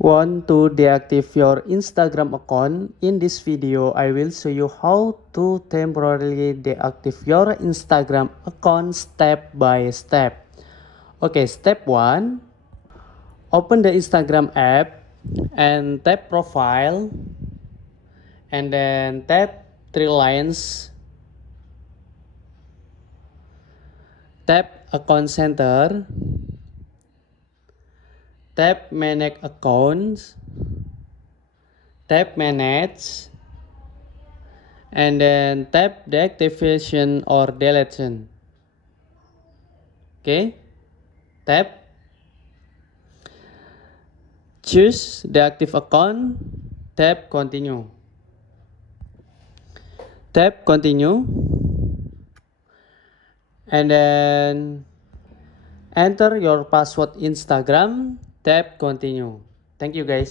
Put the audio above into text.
Want to deactivate your Instagram account? In this video, I will show you how to temporarily deactivate your Instagram account step by step. Okay, step 1. Open the Instagram app and tap profile and then tap three lines. Tap account center. Tap manage accounts. Tap manage. And then tap deactivation or deletion. Okay, tap, choose the active account, tap continue, tap continue, and then enter your password Instagram, tap continue. Thank you guys.